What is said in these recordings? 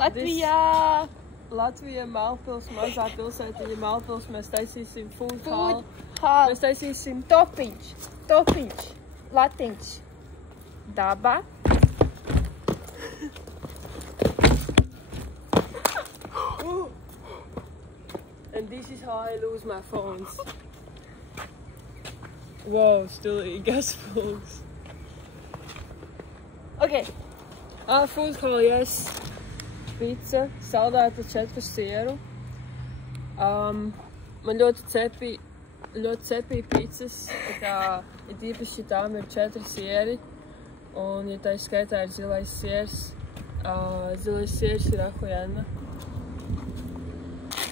Latvijā! Latvija, Melnpils, mazā pilsētiņa Melnpils. Mēs taisīsim food hall. Mēs taisīsim Topiņš, latiņš, daba. And this is how I lose my phones. Wow, stilīgas phones. Ok. Food hall, yes. Pizza, saldēta 4 sieru. Man ļoti cepīja pizzas, ir īpaši tām ir 4 sieri, un, ja tā skaitā ir zilais siers ir ahujena.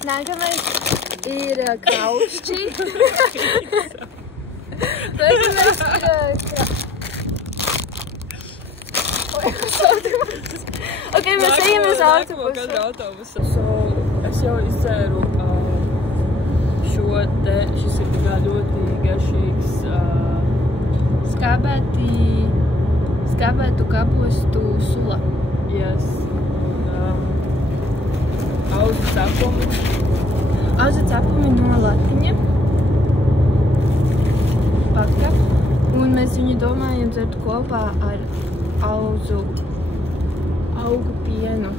Nākamais ir kraušķi. Ok, mēs ejam uz autobusu. Es jau izcēru šis ir ļoti garšīgs skābētu kapostu sula. Yes. Auzu cepumi no latiņa. Paka. Un mēs viņu domājam dzert kopā ar augu pienu.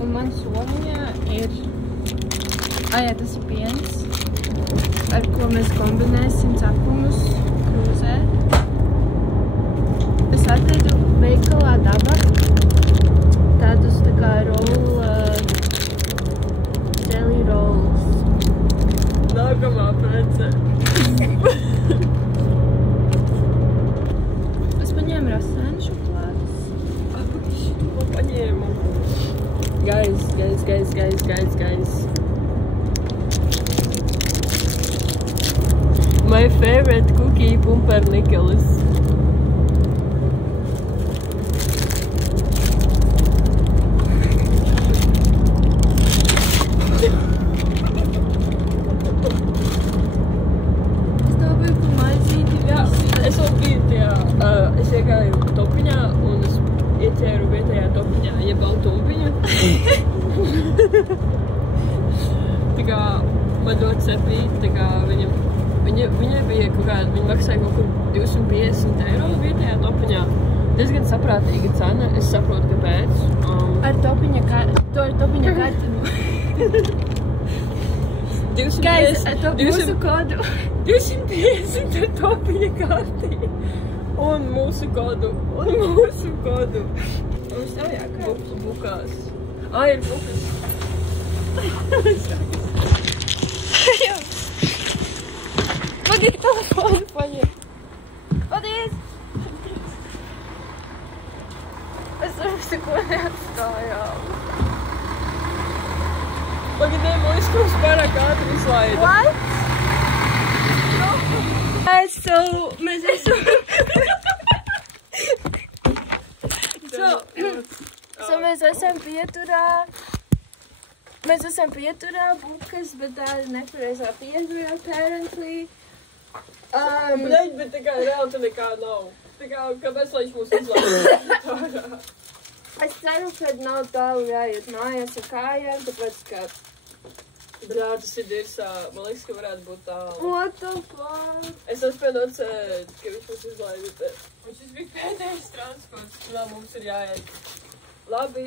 Un man somiņā ir... jā, tas ir piens, ar ko mēs kombinēsim cepumus krūzē. Es atradu veikalā Daba tādus tā kā jelly rolls. Nākamā prece. Es paņēmu rasēnu šokolādes. Ko paņēmu? Guys. My favorite cookie, pumpernickelis. Es to biju pa maizīti. Jā, es vēl biju tajā, es iegāju topiņā un es ieķēru vietējā topiņā, baltumpiņu. Tā kā man ļoti cepīja, tā kā Viņai bija kaut kāda, viņa maksāja kaut kur 250 eiro vietējā topiņā. Diezgan saprātīga cena, es saprotu, kāpēc. Ar topiņa karti. 250 mūsu kodu. 250 ar topiņa karti. Un mūsu kodu. Mums tev jākārt. Bukās. Ir bukas. Pagaidu telefonu paņem. Paldies! Es mums neko neatstājām. Pagaidēji, man izskums pārāk ātri izlaida. What? So, mēs esam... Mēs esam pieturā. Mēs esam pieturā bukas, bet tā ir nepareizā pietura, apparently. Bļaļ, bet tā kā reāli tā nekā nav. Tā kā, kāpēc lai viņš mūs izlaida? Es ceru, ka nav tālu jāiet mājās ar kājām, tāpēc, ka... Bļā, tas ir dirsā. Man liekas, ka varētu būt tālu. What the fuck? Es nespēju nocēt, ka viņš mūs izlaida. Un šis bija pēdējais transports. Vēl mums ir jāiet. Labi,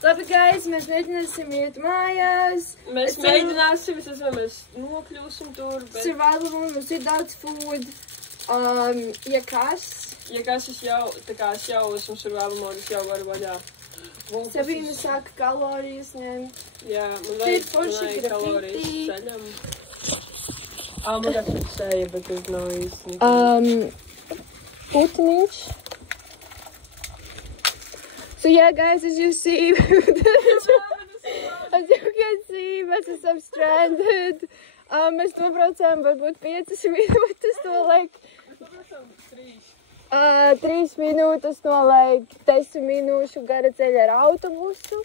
Labi, guys, mēs mēģināsim iet mājās. Mēs mēģināsim, es esmu, mēs nokļūsim tur, bet... Survival mode, mums ir daudz food. Ja kas es jau, tā kā es jau esmu survival mode, es jau varu vaļā. Sabīna saka kalorijas ņemt. Jā, man vajag kalorijas ceļam. Man vajag sēja, bet tas nav īsti. Putniņš. So yeah, guys, as you see, mēs esam stranded. Mēs nobraucām varbūt 5 minūtes no laika. Mēs nobraucām 3 minūtes no laika 10 minūšu gara ceļa ar autobusu.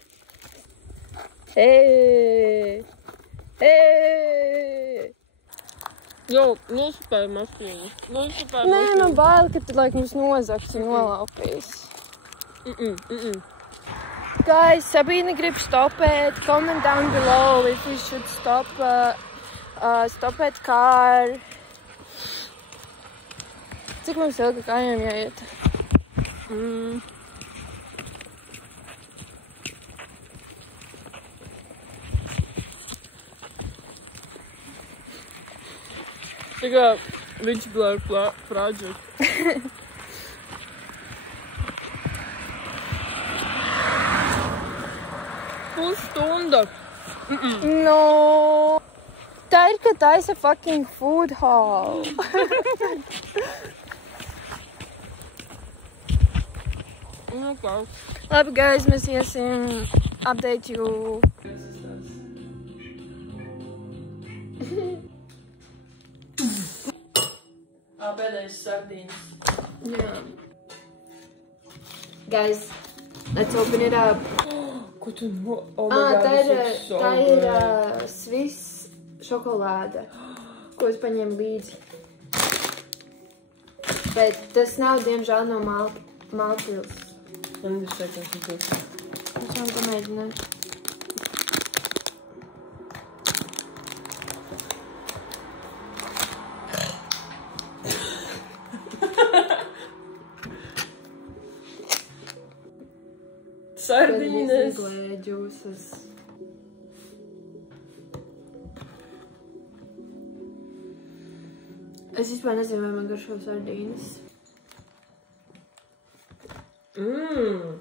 Jo, nosupēju mašīnu. Nē, man bail, ka tad laik mums nozaks un nolaupīs. Guys, Sabina grib stopēt. Comment down below if we should stopēt car. Cik mums ilgi kājām jāiet? Tikai viņš blur project. Pusstunda. No. Tā ir, ka taisa fucking food hall. Okay. Labi, guys, mēs iesim update you. Pēdējais sardīnas. Yeah. Guys, let's open it up. Ko tu no... Oh my God, tā ir Swiss šokolāde, ko es paņēmu līdzi. Bet tas nav, diemžēl, no Malpils. Man ir šeit, kas ir. Es varam pamēģināt. Sardīnes. Glēģūsas. Es vispār nezinu, vai man garšo sardīnes. Mmm.